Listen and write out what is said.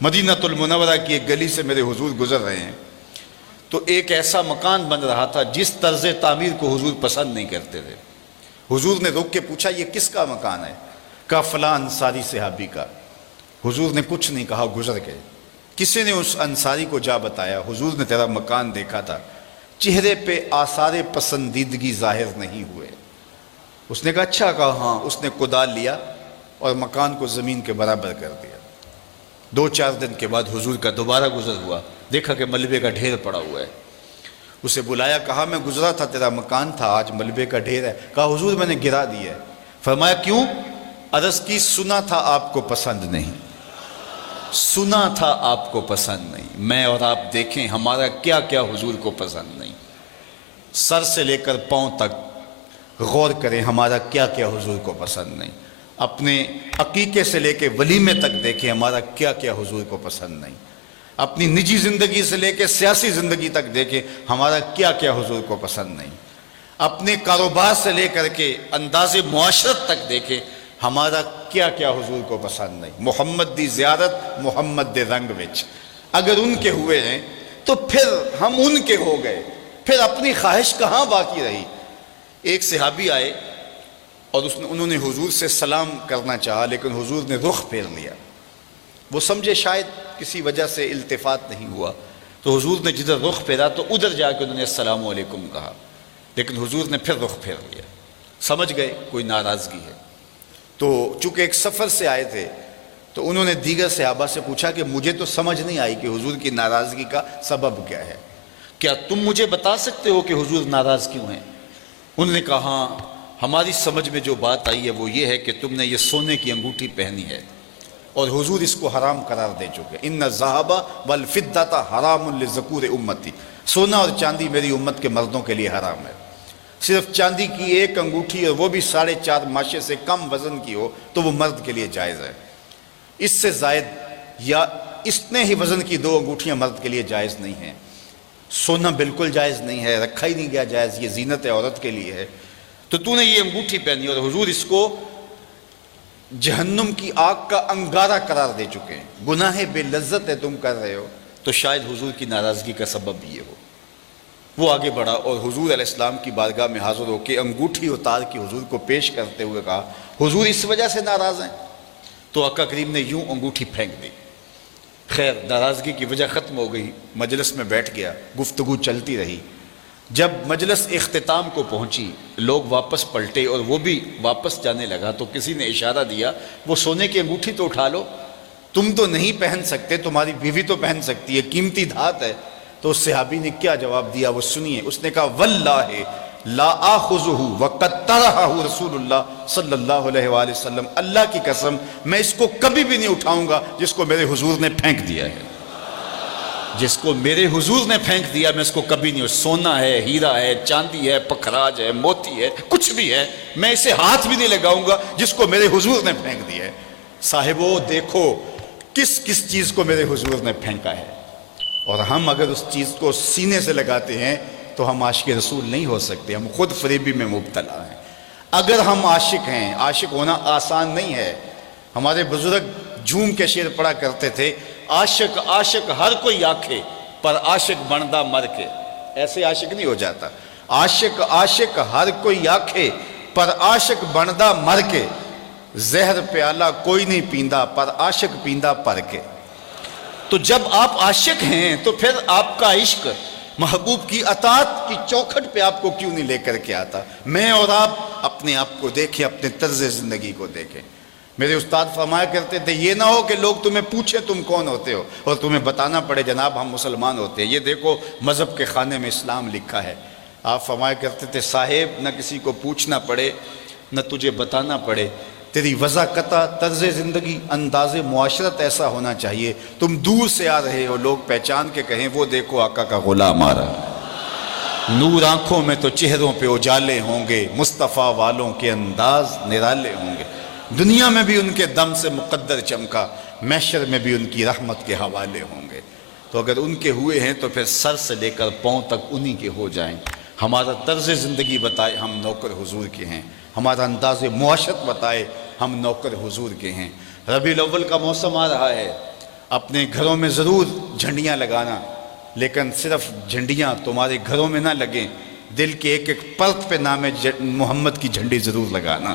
مدینہ المنورہ کی ایک گلی سے میرے حضور گزر رہے ہیں، تو ایک ایسا مکان بن رہا تھا جس طرز تعمیر کو حضور پسند نہیں کرتے تھے۔ حضور نے روک کے پوچھا یہ کس کا مکان ہے؟ کہا فلاں انصاری صحابی کا۔ حضور نے کچھ نہیں کہا، گزر گئے۔ کسی نے اس انصاری کو جا بتایا حضور نے تیرا مکان دیکھا تھا، چہرے پہ آثار پسندیدگی ظاہر نہیں ہوئے۔ اس نے کہا اچھا؟ کہا ہاں۔ اس نے کدال لیا اور مکان کو زمین کے برابر کر دیا۔ 2-4 دن کے بعد حضور کا دوبارہ گزر ہوا، دیکھا کہ ملبے کا ڈھیر پڑا ہوا ہے۔ اسے بلایا، کہا میں گزرا تھا، تیرا مکان تھا، آج ملبے کا ڈھیر ہے۔ کہا حضور میں نے گرا دیا ہے۔ فرمایا کیوں؟ عرض کی سنا تھا آپ کو پسند نہیں، سنا تھا آپ کو پسند نہیں۔ میں اور آپ دیکھیں ہمارا کیا کیا حضور کو پسند نہیں، سر سے لے کر پاؤں تک غور کریں ہمارا کیا کیا حضور کو پسند نہیں۔ اپنے عقیقے سے لے کے ولیمے تک دیکھیں ہمارا کیا کیا حضور کو پسند نہیں۔ اپنی نجی زندگی سے لے کے سیاسی زندگی تک دیکھیں ہمارا کیا کیا حضور کو پسند نہیں۔ اپنے کاروبار سے لے کر کے انداز معاشرت تک دیکھیں ہمارا کیا کیا حضور کو پسند نہیں۔ محمد دی زیارت محمد دے رنگ وچ، اگر ان کے ہوئے ہیں تو پھر ہم ان کے ہو گئے، پھر اپنی خواہش کہاں باقی رہی۔ ایک صحابی آئے اور انہوں نے حضور سے سلام کرنا چاہا، لیکن حضور نے رخ پھیر لیا۔ وہ سمجھے شاید کسی وجہ سے التفات نہیں ہوا، تو حضور نے جدھر رخ پھیرا تو ادھر جا کے انہوں نے السلام علیکم کہا، لیکن حضور نے پھر رخ پھیر لیا۔ سمجھ گئے کوئی ناراضگی ہے۔ تو چونکہ ایک سفر سے آئے تھے تو انہوں نے دیگر صحابہ سے پوچھا کہ مجھے تو سمجھ نہیں آئی کہ حضور کی ناراضگی کا سبب کیا ہے، کیا تم مجھے بتا سکتے ہو کہ حضور ناراض کیوں ہیں؟ انہوں نے کہا ہاں، ہماری سمجھ میں جو بات آئی ہے وہ یہ ہے کہ تم نے یہ سونے کی انگوٹھی پہنی ہے اور حضور اس کو حرام قرار دے چکے۔ ان الذھب والفضۃ حرام لذکور امتی، سونا اور چاندی میری امت کے مردوں کے لیے حرام ہے۔ صرف چاندی کی ایک انگوٹھی اور وہ بھی 4.5 ماشے سے کم وزن کی ہو تو وہ مرد کے لیے جائز ہے۔ اس سے زائد یا اتنے ہی وزن کی 2 انگوٹھیاں مرد کے لیے جائز نہیں ہیں۔ سونا بالکل جائز نہیں ہے، رکھا ہی نہیں گیا جائز، یہ زینت عورت کے لیے ہے۔ تو نے یہ انگوٹھی پہنی اور حضور اس کو جہنم کی آگ کا انگارہ قرار دے چکے ہیں، گناہ بے لذت ہے تم کر رہے ہو، تو شاید حضور کی ناراضگی کا سبب یہ ہو۔ وہ آگے بڑھا اور حضور علیہ السلام کی بارگاہ میں حاضر ہو کے انگوٹھی اتار کے حضور کو پیش کرتے ہوئے کہا حضور اس وجہ سے ناراض ہیں؟ تو آقا کریم نے یوں انگوٹھی پھینک دی۔ خیر ناراضگی کی وجہ ختم ہو گئی، مجلس میں بیٹھ گیا، گفتگو چلتی رہی۔ جب مجلس اختتام کو پہنچی، لوگ واپس پلٹے اور وہ بھی واپس جانے لگا تو کسی نے اشارہ دیا وہ سونے کی انگوٹھی تو اٹھا لو، تم تو نہیں پہن سکتے، تمہاری بیوی تو پہن سکتی ہے، قیمتی دھات ہے۔ تو اس صحابی نے کیا جواب دیا وہ سنیے۔ اس نے کہا واللہ لا آخذہ وقد طرحہ رسول اللہ صلی اللہ علیہ وآلہ وسلم، اللہ کی قسم میں اس کو کبھی بھی نہیں اٹھاؤں گا جس کو میرے حضور نے پھینک دیا ہے، جس کو میرے حضور نے پھینک دیا میں اس کو کبھی نہیں، سونا ہے، ہیرا ہے، چاندی ہے، پکھراج ہے، موتی ہے، کچھ بھی ہے، میں اسے ہاتھ بھی نہیں لگاؤں گا جس کو میرے حضور نے پھینک دیا ہے۔ صاحبو دیکھو کس کس چیز کو میرے حضور نے پھینکا ہے، اور ہم اگر اس چیز کو سینے سے لگاتے ہیں تو ہم عاشق رسول نہیں ہو سکتے، ہم خود فریبی میں مبتلا ہیں۔ اگر ہم عاشق ہیں، عاشق ہونا آسان نہیں ہے۔ ہمارے بزرگ جھوم کے شعر پڑھا کرتے تھے، عاشق عاشق ہر کوئی آکھے پر عاشق بندا مر کے، ایسے عاشق نہیں ہو جاتا۔ عاشق عاشق ہر کوئی آکھے پر عاشق بندا مر کے، زہر پیالہ کوئی نہیں پیندا پر عاشق پیندا پر کے۔ تو جب آپ عاشق ہیں تو پھر آپ کا عشق محبوب کی اطاعت کی چوکھٹ پہ آپ کو کیوں نہیں لے کر کے آتا؟ میں اور آپ اپنے آپ کو دیکھیں، اپنے طرز زندگی کو دیکھیں۔ میرے استاد فرمایا کرتے تھے یہ نہ ہو کہ لوگ تمہیں پوچھیں تم کون ہوتے ہو اور تمہیں بتانا پڑے جناب ہم مسلمان ہوتے ہیں، یہ دیکھو مذہب کے خانے میں اسلام لکھا ہے۔ آپ فرمایا کرتے تھے صاحب نہ کسی کو پوچھنا پڑے نہ تجھے بتانا پڑے، تیری وضاحت طرز زندگی انداز معاشرت ایسا ہونا چاہیے تم دور سے آ رہے ہو لوگ پہچان کے کہیں وہ دیکھو آقا کا غلام آ رہا، نور آنکھوں میں تو چہروں پہ اجالے ہوں گے، مصطفیٰ والوں کے انداز نرالے ہوں گے، دنیا میں بھی ان کے دم سے مقدر چمکا، محشر میں بھی ان کی رحمت کے حوالے ہوں گے۔ تو اگر ان کے ہوئے ہیں تو پھر سر سے لے کر پاؤں تک انہی کے ہو جائیں۔ ہمارا طرز زندگی بتائے ہم نوکر حضور کے ہیں، ہمارا انداز معاشرت بتائے ہم نوکر حضور کے ہیں۔ ربیع الاول کا موسم آ رہا ہے، اپنے گھروں میں ضرور جھنڈیاں لگانا، لیکن صرف جھنڈیاں تمہارے گھروں میں نہ لگیں، دل کے ایک ایک پرت پہ نام محمد کی جھنڈی ضرور لگانا۔